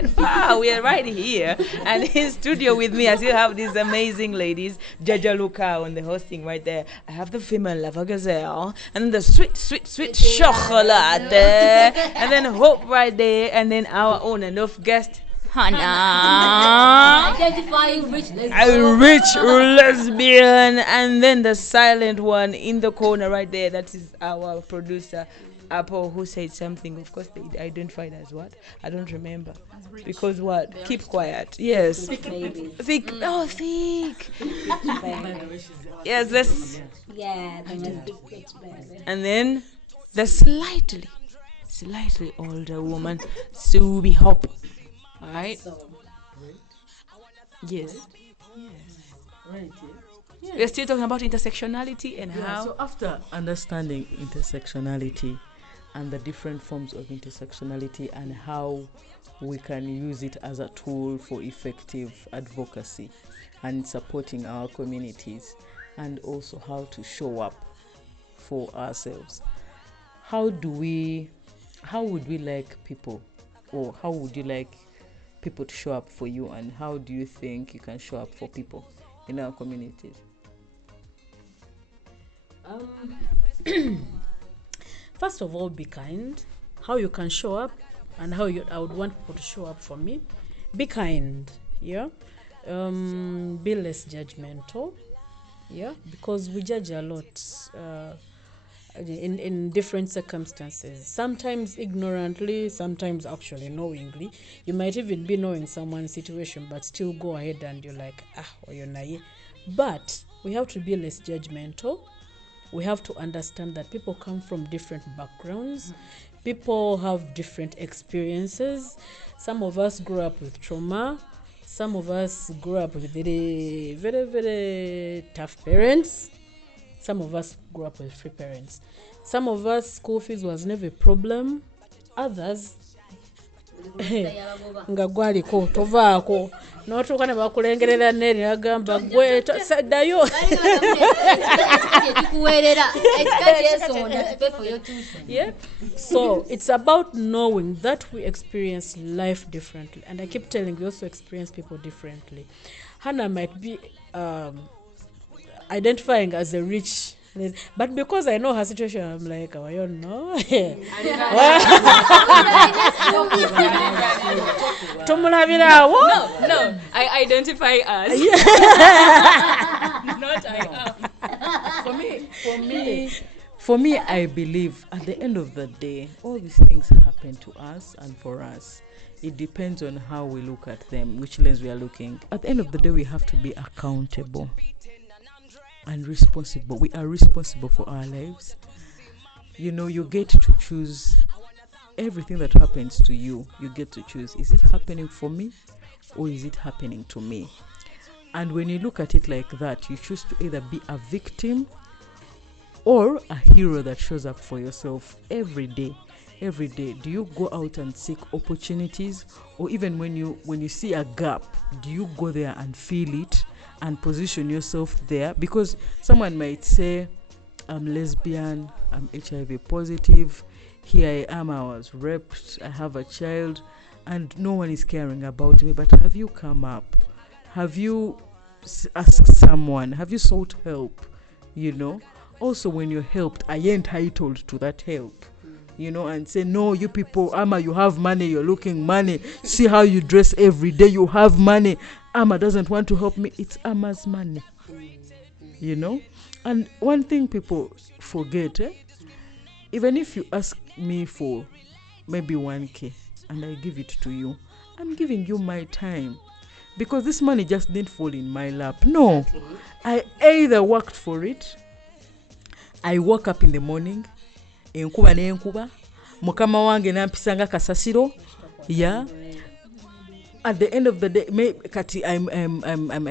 get far. We are right here. And in studio with me, I still have these amazing ladies. Jaja Luca on the hosting right there. I have the female Lava Gazelle. And the sweet chocolate. And then Hope right there. And then our own enough guest, Hannah. Identifying rich lesbian. A rich lesbian. And then the silent one in the corner right there. That is our producer, Apple, who said something. Of course, they identified as what? I don't remember. Because what? Keep quiet. Yes. Thick. Oh, thick. Yes, let's. Yeah, baby. And then the slightly older woman, Subi Hop. All right. Yes. Right. Yeah. We're still talking about intersectionality and how. So after understanding intersectionality and the different forms of intersectionality and how we can use it as a tool for effective advocacy and supporting our communities, and also how to show up for ourselves, how would we like people, or how would you like people to show up for you, and how do you think you can show up for people in our communities? First of all, be kind. How you can show up and how I would want people to show up for me. Be kind, yeah. Be less judgmental, yeah, because we judge a lot in different circumstances. Sometimes ignorantly, sometimes actually knowingly. You might even be knowing someone's situation, but still go ahead and you're like, or you're naive. But we have to be less judgmental. We have to understand that people come from different backgrounds. People have different experiences. Some of us grew up with trauma. Some of us grew up with very, very, very tough parents. Some of us grew up with free parents. Some of us, school fees was never a problem. Others, nga gwaliko tovaako n'otuuka ne bakulengerera neri agamba gwe saddayo. Yeah. So it's about knowing that we experience life differently, and I keep telling you, we also experience people differently. Hannah might be identifying as a rich, but because I know her situation, I'm like, oh, you know. No, I identify as. Not I am. For me, I believe at the end of the day, all these things happen to us and for us. It depends on how we look at them, which lens we are looking. At the end of the day, we have to be accountable and responsible. We are responsible for our lives. You know, you get to choose everything that happens to you. You get to choose, is it happening for me or is it happening to me? And when you look at it like that, you choose to either be a victim or a hero that shows up for yourself every day. Every day, do you go out and seek opportunities, or even when you see a gap, do you go there and feel it and position yourself there? Because someone might say, I'm lesbian, I'm HIV positive, here I am, I was raped, I have a child, and no one is caring about me. But have you come up? Have you asked someone? Have you sought help? You know? Also, when you're helped, are you entitled to that help? You know, and say, no, you people, Amma, you have money, you're looking money. See how you dress every day, you have money. Amma doesn't want to help me. It's Amma's money. You know? And one thing people forget, even if you ask me for maybe 1K and I give it to you, I'm giving you my time. Because this money just didn't fall in my lap. No. I either worked for it, I woke up in the morning, enkuba n'enkuba mukama wange nampisanga kasasiro, yeah. At the end of the day, I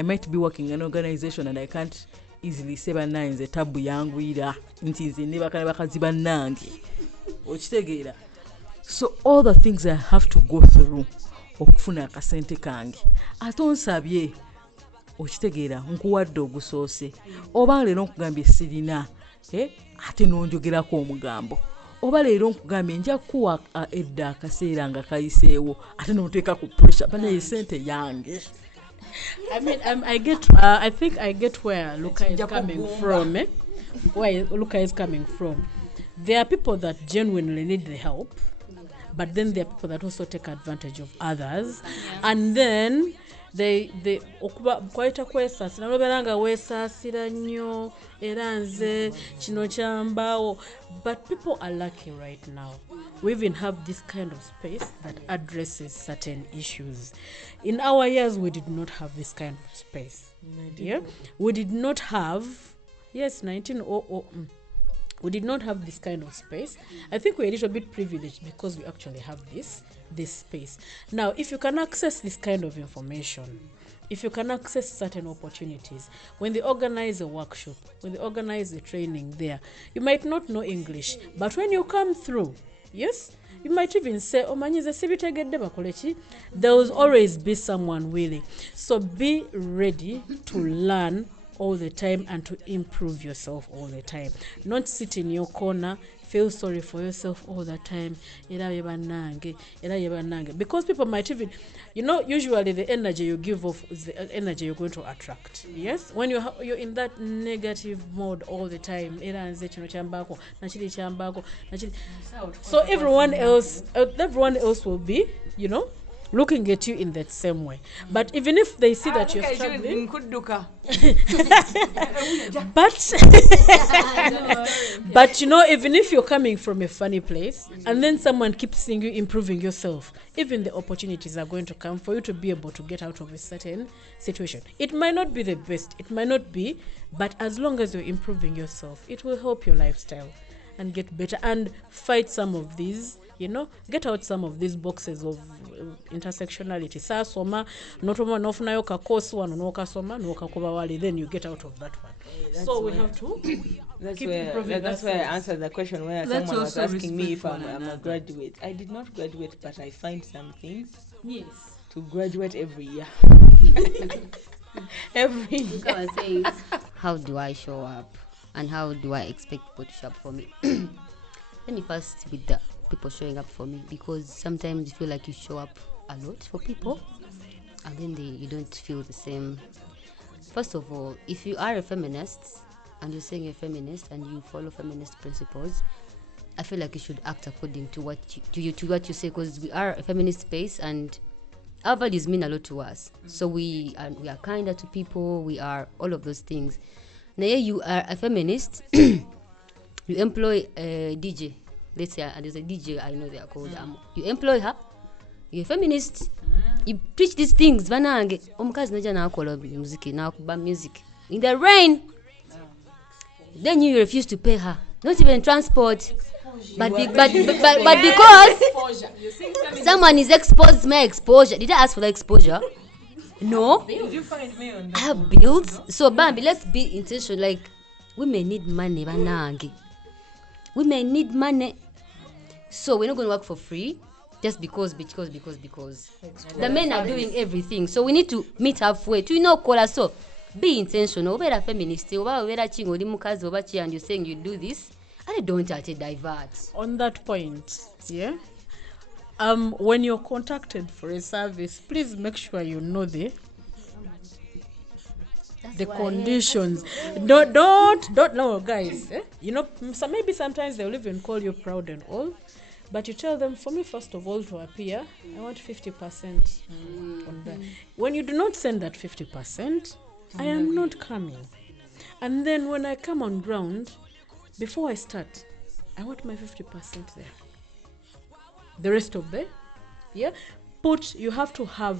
might be working in an organization and I can't easily say bananze tabu yangwira nti nze ne bakazi bannange okitegeera. So all the things I have to go through okufuna akasente kange ate onsabye okitegeera nkuwadde ogusoose oba leero nkugambye sirina ate n'onjogerako omugambo oba leero nkugambye nja kuwa edda akaseera nga kayiseewo ate n'oteeka ku pressure banaye sente yange. I mean, I think I get where Luca is coming from. Where Luca is coming from. There are people that genuinely need the help, but then there are people that also take advantage of others, and then they kwaita kwesasira nolobera nga weesasira nnyo era nze kino kyambaawo, but people are lucky right now. We even have this kind of space that addresses certain issues. In our years, we did not have this kind of space. Yeah, we did not have. Yes, 1900. We did not have this kind of space. I think we're a little bit privileged because we actually have this space. Now, if you can access this kind of information, if you can access certain opportunities, when they organize a workshop, when they organize a training there, you might not know English, but when you come through, yes, you might even say, oh manyize sibitegedde bakole ki. There will always be someone willing. So be ready to learn all the time and to improve yourself all the time. Not sit in your corner, feel sorry for yourself all the time. Because people might even, usually the energy you give off is the energy you're going to attract. Yes? When you're in that negative mode all the time, so everyone else will be, looking at you in that same way. But even if they see that you're struggling, but even if you're coming from a funny place and then someone keeps seeing you improving yourself, even the opportunities are going to come for you to be able to get out of a certain situation. It might not be the best, it might not be, but as long as you're improving yourself, it will help your lifestyle and get better and fight some of these, get out some of these boxes of intersectionality. Soma nofunayo ka course one nokasoma nokakuba wali, then you get out of that one. So we have to keep improving. That's why I answered the question where someone was asking me if I'm a graduate. I did not graduate, but I find some things to graduate every year. Every year. How do I show up and how do I expect people to show up for me? Let me first with the people showing up for me, because sometimes you feel like you show up a lot for people and then you don't feel the same. First of all, if you are a feminist and you're saying you're a feminist and you follow feminist principles, I feel like you should act according to what you say, because we are a feminist space and our values mean a lot to us. So we are kinder to people, we are all of those things. Now you are a feminist, you employ a DJ. Let's say there's a DJ, I know they are called you employ her, you're a feminist, you preach these things, vanange omukazi naja nakola music in the rain, then you refuse to pay her, not even transport, but because someone is exposed, my exposure. Did I ask for the exposure? No. Did you find me on I have bills. So Bambi, let's be intentional. Like, women need money, vanange. Women need money. So we're not going to work for free just because the men are doing everything. So we need to meet halfway. So be intentional. Oba feminist, oba chingo di mukazi oba chi, and you're saying you do this, I don't divert. On that point, yeah. When you're contacted for a service, please make sure you know the conditions. Don't know, guys. So maybe sometimes they'll even call you proud and all, but you tell them, for me, first of all, to appear, I want 50% on that. When you do not send that 50%, I am not coming. And then when I come on ground, before I start, I want my 50% there. The rest of the, you have to have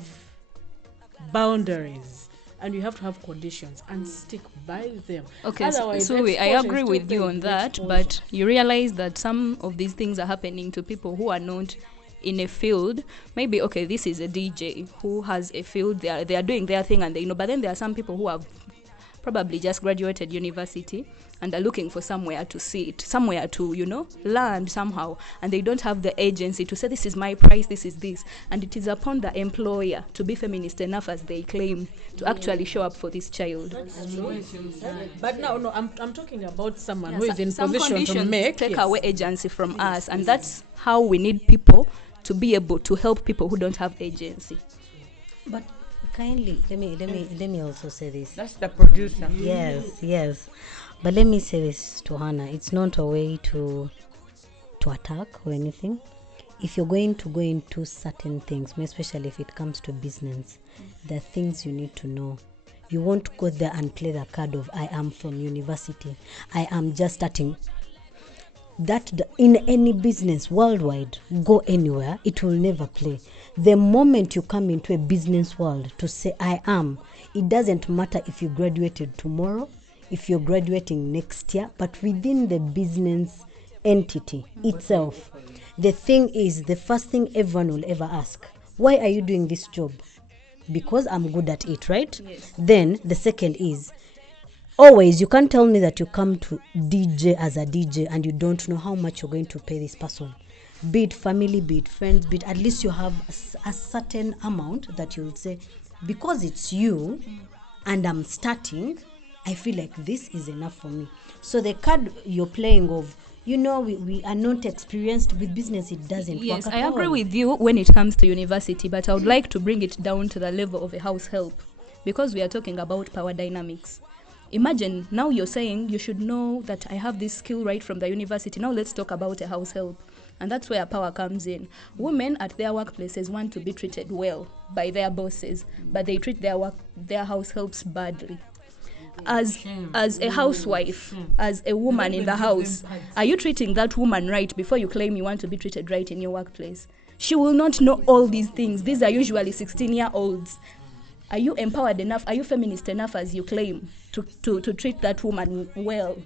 boundaries and you have to have conditions and stick by them. Okay, so I agree with you on that, but you realize that some of these things are happening to people who are not in a field. Maybe, okay, this is a DJ who has a field, they are doing their thing, and but then there are some people who have probably just graduated university and are looking for somewhere to sit, somewhere to, land somehow, and they don't have the agency to say, this is my price, this is this. And it is upon the employer to be feminist enough, as they claim, to actually show up for this child. But no, I'm talking about someone who Yeah, is in some position to conditions make take yes. away agency from us, and that's how we need people to be able to help people who don't have agency. But kindly, let me also say this. That's the producer. Yes. But let me say this to Hannah. It's not a way to attack or anything. If you're going to go into certain things, especially if it comes to business, there are things you need to know. You won't go there and play the card of I am from university. I am just starting. In any business worldwide, go anywhere, it will never play. The moment you come into a business world to say I am, it doesn't matter if you graduated tomorrow, if you're graduating next year, but within the business entity itself, the thing is, the first thing everyone will ever ask, why are you doing this job? Because I'm good at it, right? Yes. Then the second is, always, you can't tell me that you come to DJ as a DJ and you don't know how much you're going to pay this person. Be it family, be it friends, be it, at least you have a certain amount that you'll say, because it's you and I'm starting, I feel like this is enough for me. So the card you're playing of, we are not experienced with business, it doesn't work Yes, at I all. agree with you when it comes to university, but I would like to bring it down to the level of a house help, because we are talking about power dynamics. Imagine now you're saying you should know that I have this skill right from the university. Now let's talk about a house help. And that's where power comes in. Women at their workplaces want to be treated well by their bosses, but they treat their house helps badly. As a housewife, as a woman in the house, are you treating that woman right before you claim you want to be treated right in your workplace? She will not know all these things. These are usually 16-year-olds. Are you empowered enough? Are you feminist enough, as you claim, to treat that woman well?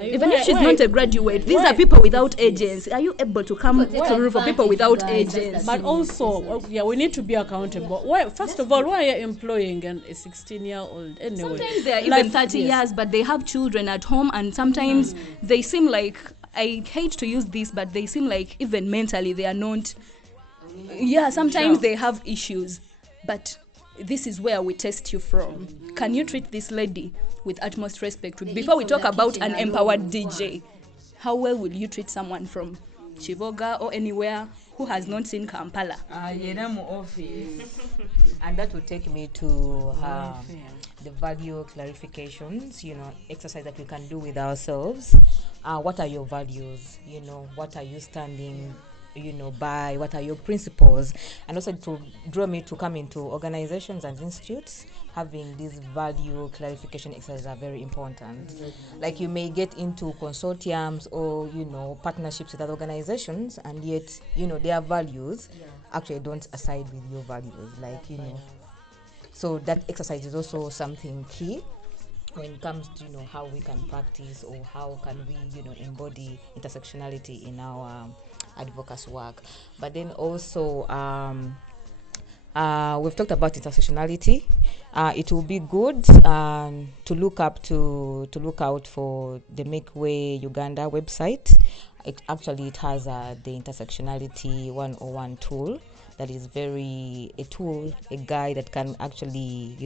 Even if she's not a graduate, these are people without agency. Are you able to come through for people without agency? But also, we need to be accountable. Why, first of all, why are you employing a 16-year-old anyway? Sometimes they're even 30 years, but they have children at home, and sometimes they seem like, I hate to use this, but they seem like even mentally they are not. Yeah, sometimes they have issues, but this is where we test you from. Can you treat this lady with utmost respect? Before we talk about an empowered DJ, how well will you treat someone from Chivoga or anywhere who has not seen Kampala? And that will take me to the value clarifications, exercise that we can do with ourselves. What are your values? What are you standing by? What are your principles? And also to draw me to come into organizations and institutes, having these value clarification exercises are very important. Like you may get into consortiums or partnerships with other organizations, and yet their values actually don't aside with your values, so that exercise is also something key when it comes to how we can practice, or how can we embody intersectionality in our advocacy work. But then also we've talked about intersectionality. It will be good to look out for the Make Way Uganda website. It has the Intersectionality 101 tool. That is a guide that can actually,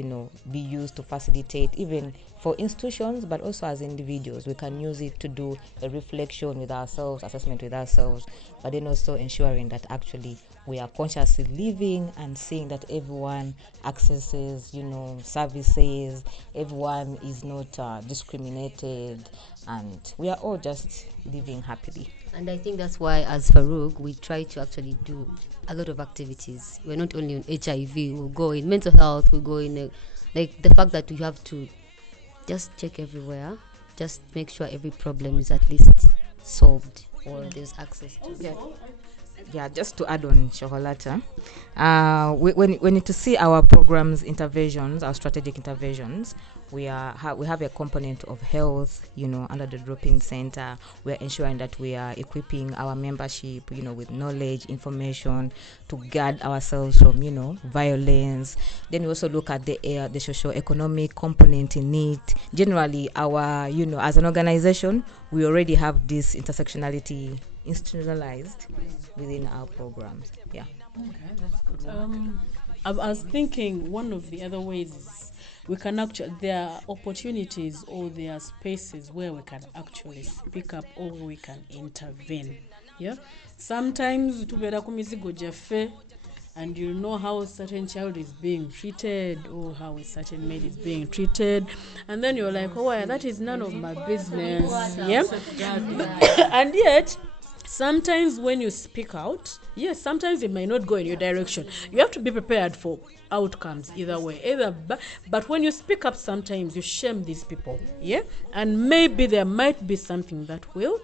be used to facilitate even for institutions, but also as individuals. We can use it to do a reflection with ourselves, assessment with ourselves, but then also ensuring that actually we are consciously living and seeing that everyone accesses, services, everyone is not discriminated, and we are all just living happily. And I think that's why, as Farouk, we try to actually do a lot of activities. We're not only on HIV, we'll go in mental health, we'll go in, like the fact that we have to just check everywhere, just make sure every problem is at least solved or there's access to. Yeah, just to add on Shoholata, we need to see our programs interventions, our strategic interventions. we have a component of health, under the drop-in center. We're ensuring that we are equipping our membership, with knowledge, information to guard ourselves from, violence. Then we also look at the socio-economic component in it. Generally, our, as an organization, we already have this intersectionality institutionalized within our programs. Yeah. Okay, that's good. I was thinking one of the other ways is we can actually, there are opportunities or there are spaces where we can actually speak up or we can intervene. Yeah. Sometimes tubera kumizigo jaffe, and you know how a certain child is being treated or how a certain maid is being treated, and then you're like, oh yeah, that is none of my business. Yeah. And yet sometimes when you speak out, yes, sometimes it may not go in your direction. You have to be prepared for outcomes either way. But when you speak up, sometimes you shame these people. Yeah. And maybe there might be something that will.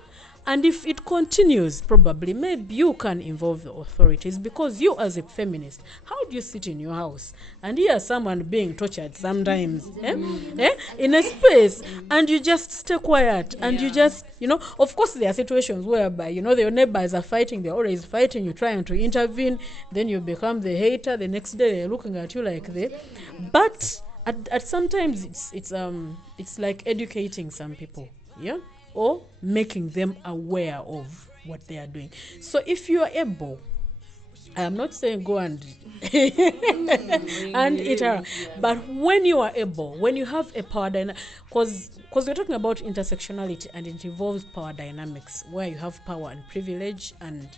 And if it continues, probably, maybe you can involve the authorities, because you as a feminist, how do you sit in your house and hear someone being tortured sometimes in a space, and you just stay quiet and you just, of course there are situations whereby, your neighbors are fighting, they're always fighting, you're trying to intervene, then you become the hater, the next day they're looking at you like this. But at sometimes it's like educating some people, yeah, or making them aware of what they are doing. So if you are able, I'm not saying go and and eat her, but when you are able, when you have a power dynamic, because we're talking about intersectionality and it involves power dynamics where you have power and privilege, and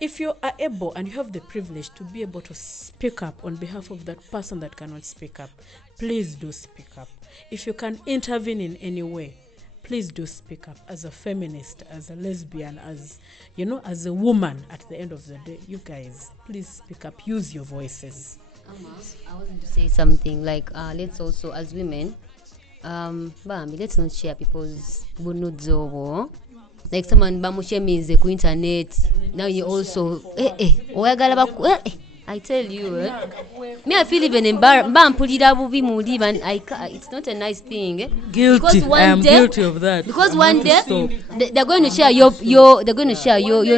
if you are able and you have the privilege to be able to speak up on behalf of that person that cannot speak up, please do speak up. If you can intervene in any way, please do speak up. As a feminist, as a lesbian, as as a woman, at the end of the day, you guys, please speak up, use your voices. I wanted to say something like, let's also, as women, Bambi, let's not share people's bunudzo. Like someone bamushemize ku internet. Now you also I tell you, me I feel even embarrassed. It's not a nice thing. Guilty. I am guilty of that. Because one day they're going to share your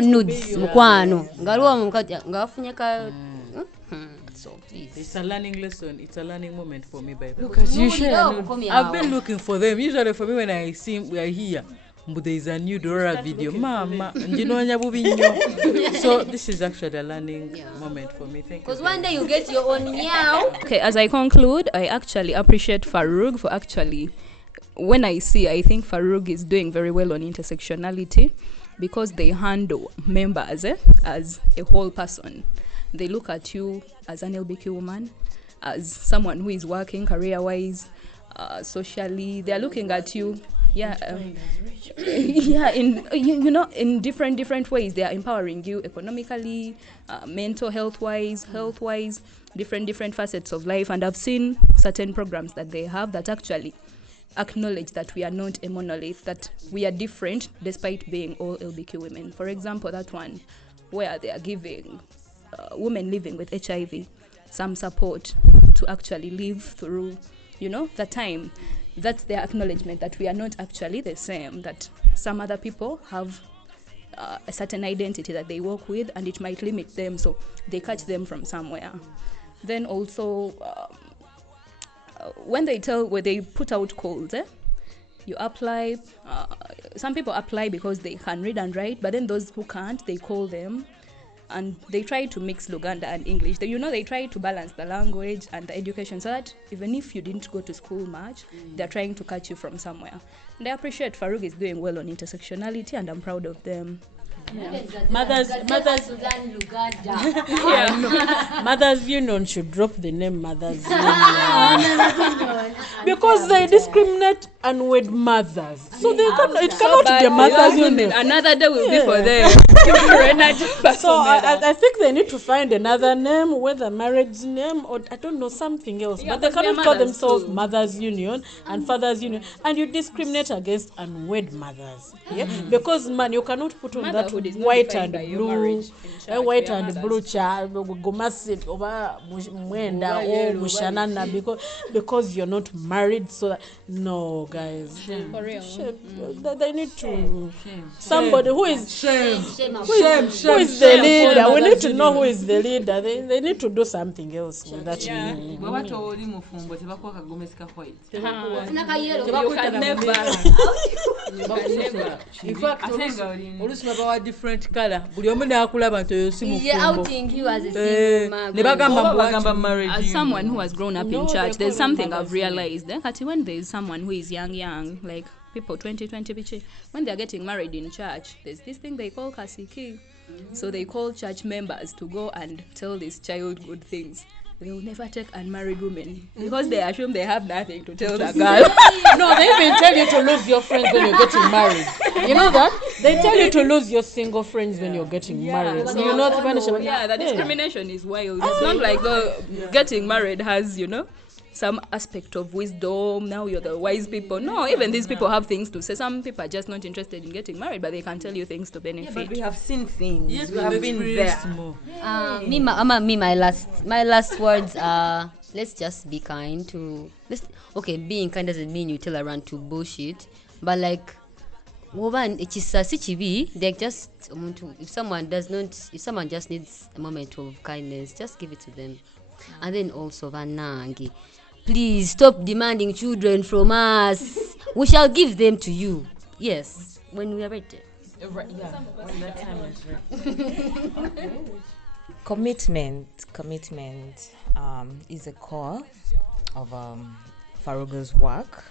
nudes. So please. It's a learning lesson. It's a learning moment for me, by the way. Look at you share. I've been looking for them. Usually for me when I see we are here, but there is a new Dora video. Mama, so this is actually a learning moment for me. Thank you. Because one day you get your own meow. Okay, as I conclude, I actually appreciate Farouk for when I think Farouk is doing very well on intersectionality, because they handle members as a whole person. They look at you as an LBQ woman, as someone who is working career-wise, socially. They are looking at you, in different ways. They are empowering you economically, mental health-wise, different facets of life. And I've seen certain programs that they have that actually acknowledge that we are not a monolith, that we are different despite being all LBQ women. For example, that one where they are giving women living with HIV some support to actually live through, the time. That's their acknowledgement that we are not actually the same, that some other people have a certain identity that they work with, and it might limit them, so they catch them from somewhere. Then also, when they put out calls, you apply. Some people apply because they can read and write, but then those who can't, they call them. And they try to mix Luganda and English. They try to balance the language and the education, so that even if you didn't go to school much, they're trying to catch you from somewhere. And I appreciate Farouk is doing well on intersectionality, and I'm proud of them. Mothers Union should drop the name Mothers Union because they discriminate unwed mothers. So it cannot be a Mothers Union. Another day will be for them. So I think they need to find another name, whether marriage name or I don't know, something else. But they cannot call themselves too. Mothers Union and Fathers Union, and you discriminate against unwed mothers. Yeah, because man, you cannot put on that food is not white defined and by your blue, marriage in church. white We are and mothers. blue gomasi oba mwenda Oba or yellow, oba mushanana because you're not married. So that, no, guys, For real. they need to somebody who is Shame. who is the leader. We need to know who is the leader. They need to do something else with that. Yeah. bweba tooli mufumbo tebakuwa kagomesi ka white You can never. In fact, oluusi baba wa different color buli omu n'akulaba nti oyo si mufumbo ne bagamba marriage As someone who has grown up No, in they church, there's call them something I've mothers, realized. Kati when there's someone who is young, like people 20 bichi, when they're getting married in church, there's this thing they call kasiki. So they call church members to go and tell this child good things. They will never take unmarried women because they assume they have nothing to tell the girl. No, they even tell you to lose your friends when you're getting married. You know that? They tell you to lose your single friends when you're getting married. So you know The discrimination is wild. It's not like getting married has, some aspect of wisdom. Now you're the wise people. No, even these people have things to say. Some people are just not interested in getting married, but they can tell you things to benefit. But we have seen things. Yes, we have been there. more. My last words are, let's just be kind to being kind doesn't mean you tell around to bullshit, but like woman ekisa si kibi, like just if someone just needs a moment of kindness, just give it to them. And then also banangi, please stop demanding children from us. We shall give them to you, yes, when we are ready. When that time is right. Commitment is a core of Faruga's work,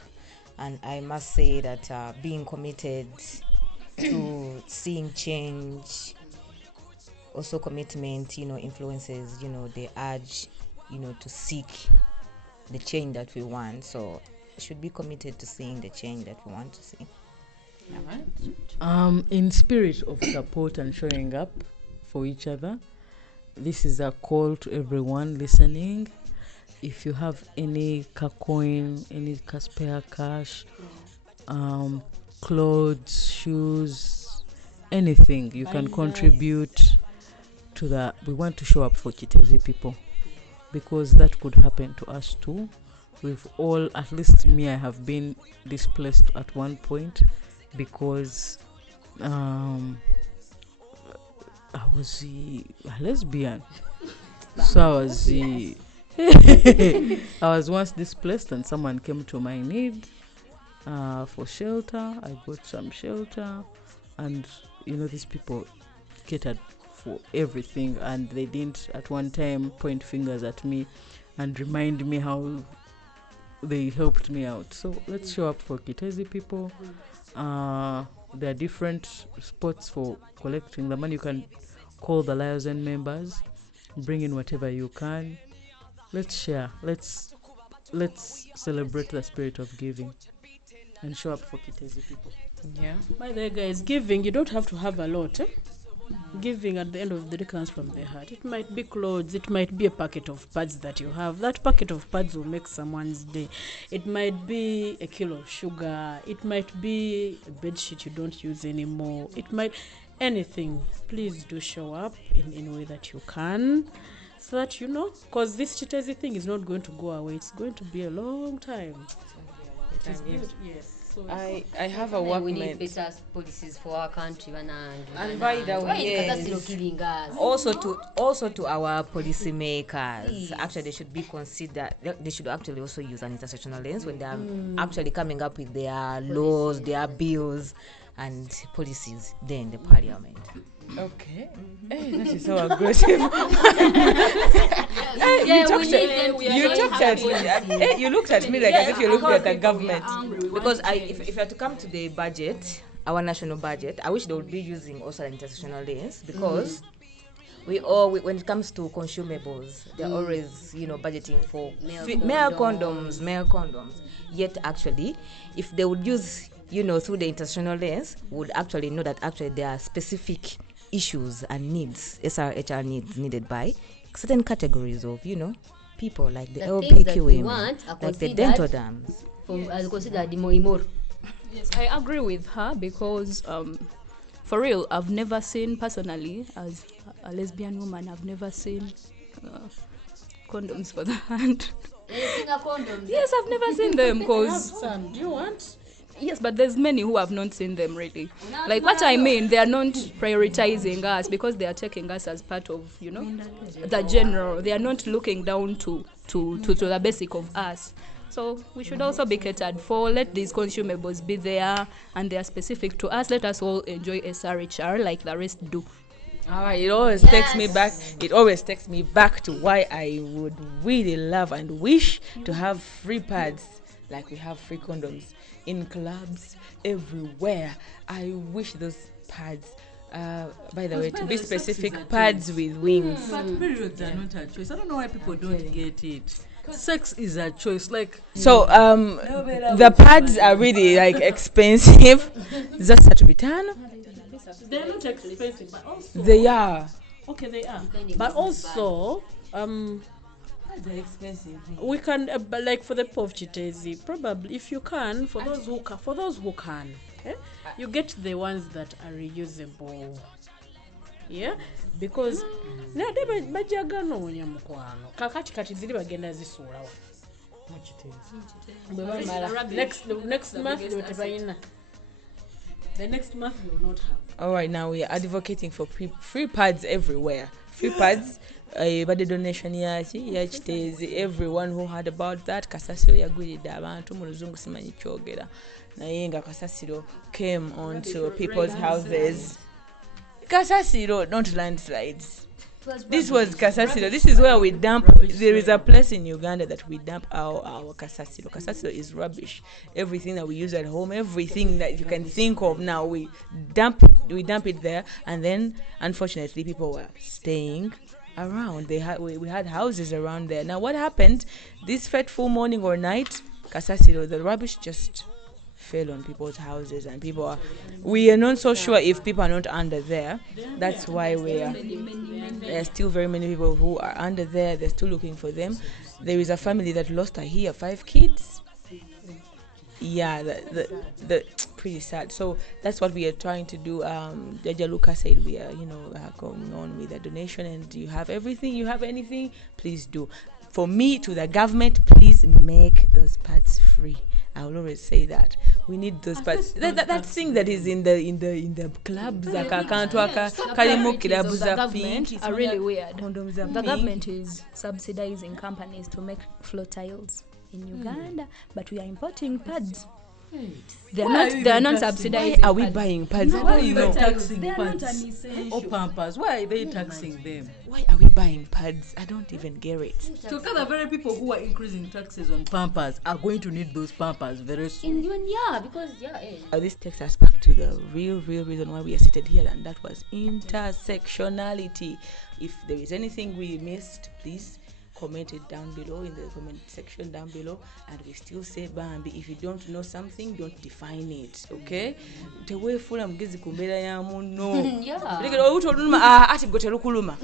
and I must say that being committed to seeing change, also commitment, influences, the urge, to seek the change that we want. So should be committed to seeing the change that we want to see. In spirit of support and showing up for each other, this is a call to everyone listening. If you have any coin, any spare cash, clothes, shoes, anything, you can contribute to that. We want to show up for Kitezi people, because that could happen to us too. We've all, at least me, I have been displaced at one point because I was a lesbian. So I was once displaced, and someone came to my need for shelter. I got some shelter, and these people catered for everything, and they didn't at one time point fingers at me and remind me how they helped me out. So let's show up for Kitezi people. There are different spots for collecting the money. You can call the Liaison members, bring in whatever you can. Let's share. Let's celebrate the spirit of giving and show up for Kitezi people. Yeah. By the way, guys, giving, you don't have to have a lot. Giving at the end of the day comes from the heart. It might be clothes, it might be a packet of pads that you have. That packet of pads will make someone's day. It might be a kilo of sugar. It might be a bed sheet you don't use anymore. It might anything. Please do show up in a way that you can, so that because this Chitezi thing is not going to go away. It's going to be a long time. It is good. Yes. So I have a We need workmate. better policies for our country. And by the way, yes. Killing us. Also to our policy makers, actually they should be considered. They should actually also use an intersectional lens when they are actually coming up with their laws, their bills, and policies there in the parliament. Okay. Hey, that is so aggressive. You looked at me like as if you looked at the government. Because if you are to come to the budget, our national budget, I wish they would be using also an intersectional lens, because when it comes to consumables, they're always budgeting for male condoms. Yet actually, if they would use through the intersectional lens, would actually know that actually there are specific issues and needs, SRHR needs needed by certain categories of people, like the LBQ women, like the dental dams. Considered more immoral. Yes, I agree with her, because for real, I've never seen personally, as a lesbian woman, I've never seen condoms for the hand. Yes, I've never seen them because Some, do you want? yes, but there's many who have not seen them really. Like what I mean, they are not prioritizing us because they are taking us as part of, you know, the general. They are not looking down to the basic of us. So we should also be catered for. Let these consumables be there, and they are specific to us. Let us all enjoy SRHR like the rest do. All right, it always takes me back. It always takes me back to why I would really love and wish to have free pads, like we have free condoms in clubs everywhere. I wish those pads. By the way, to be specific, pads with wings. But periods are not a choice. I don't know why people don't get it. Sex is a choice. Like So the pads are really like expensive. Just to return. They're not expensive, but also They are. okay, they are. But also, They're expensive. we can but like for the povchitezi, probably if you can, for those who can, you get the ones that are reusable. Yeah, because nade bajaganoonya mukwano kakati kati ziri bagenda zisuulawo bwe bamala next month they tebayina. The next month we will not have. All right, now we are advocating for free pads everywhere. Free pads. Bade donation yachitezi. Everyone who heard about that, kasasiro yagwirida abantu mu luzungu simanyi kyogera. Naye nga kasasiro came onto people's houses. Kasasiro, not landslides. This was Kasasiro. This is where we dump. There is a place in Uganda that we dump our Kasasiro. Kasasiro is rubbish. Everything that we use at home, everything that you can think of now, we dump it there. And then, unfortunately, people were staying around. We had houses around there. Now, what happened? This fateful morning or night, Kasasiro, the rubbish just fell on people's houses, and we are not so sure if people are not under there. That's why there are still very many people who are under there. They're still looking for them. There is a family that lost 5 kids. Yeah, the pretty sad. So that's what we are trying to do. Jaja Luca said we are going on with a donation, and you have everything, you have anything, please do. For me, to the government, please make those pads free. I will always say that we need those pads. That thing that is in the clubs, The government are really weird. The government is subsidizing companies to make floor tiles in Uganda, but we are importing pads. They are not subsidizing. Why are we buying pads? Why are you No. taxing They are not pads an essential. or pampers? Why are they taxing them? Why are we buying pads? I don't even get it. So the very people who are increasing taxes on pampers are going to need those pampers very soon. This takes us back to the real reason why we are seated here, and that was intersectionality. If there is anything we missed, please comment it down below in the comment section down below, and we still say Bambi, if you don't know something, don't define it, okay? Tewefula mugezi kumbera ya muno. Lekero utoluma ati gote lukuluma.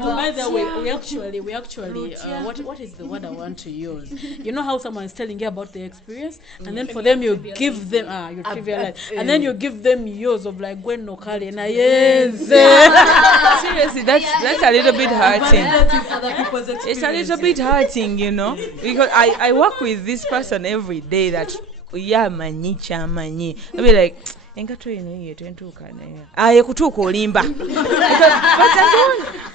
By the way, we actually what is the word I want to use? You know how someone is telling you about their experience, and then for them you give them you trivialize, and then you give them yours of like when no kale na yes. Seriously, that's a little bit hurting. It's a little bit hurting, because I work with this person every day that manyi. I'll be like, engato eno yetu entuuka naye kutuuka olimba.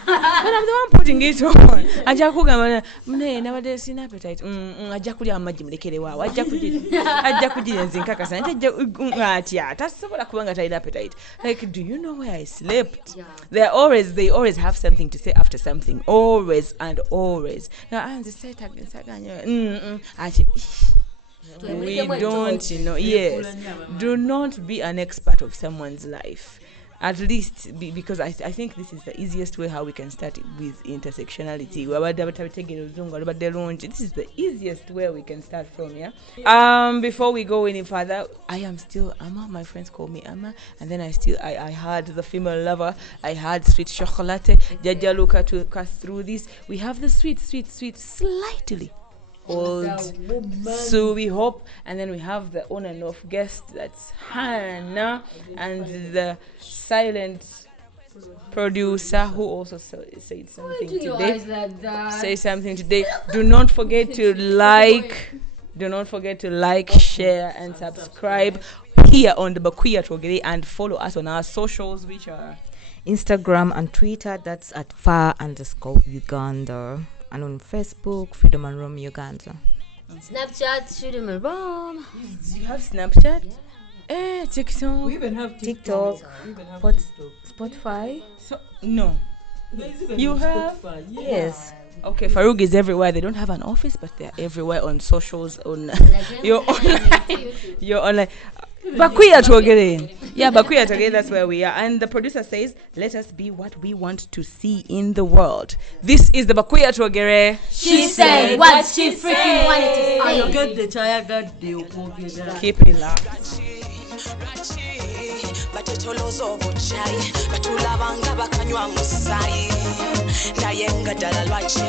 But I'm the one putting it on. Ajja kugamba mune nabadde sina appetite. Ajja kulya amaggi mulekere waawo. Ajja kugira nze nkakasa nti atya tasobola kubanga talina appetite. Like, do you know where I slept? They always have something to say after something. Always and always. Nze setaganya. We don't, yes. Do not be an expert of someone's life. At least because I think this is the easiest way how we can start with intersectionality. This is the easiest way we can start from, yeah. Before we go any further, I am still Amma. My friends call me Amma, and then I had the female lover. I had sweet chocolate. Jaja Luca to cut through this. We have the sweet, slightly old Sue, we hope. And then we have the on and off guest, that's Hannah, and the silent producer who also said something today. Say something today. Do not forget to like, share, and subscribe here on the Bakuya Togere, and follow us on our socials, which are Instagram and Twitter, that's at far_Uganda. And on Facebook, Freedom and Rome Uganda. Snapchat, Freedom and Rome. Do you have Snapchat? TikTok. We even have TikTok. We even have What? TikTok. Spotify. So, no. There's even You have? Spotify, Yes. Okay, Farouk is everywhere. They don't have an office, but they're everywhere on socials. On you're online. You're online. Bakuya Togere. Yeah, Bakuya Togere, that's where we are. And the producer says, let us be what we want to see in the world. This is the Bakuya Togere. She said what she freaking wanted to I say. get the child that they will Keep it loud. batotoloza obucayi batulabanga bakanywa musaayi naye nga ddala lwaki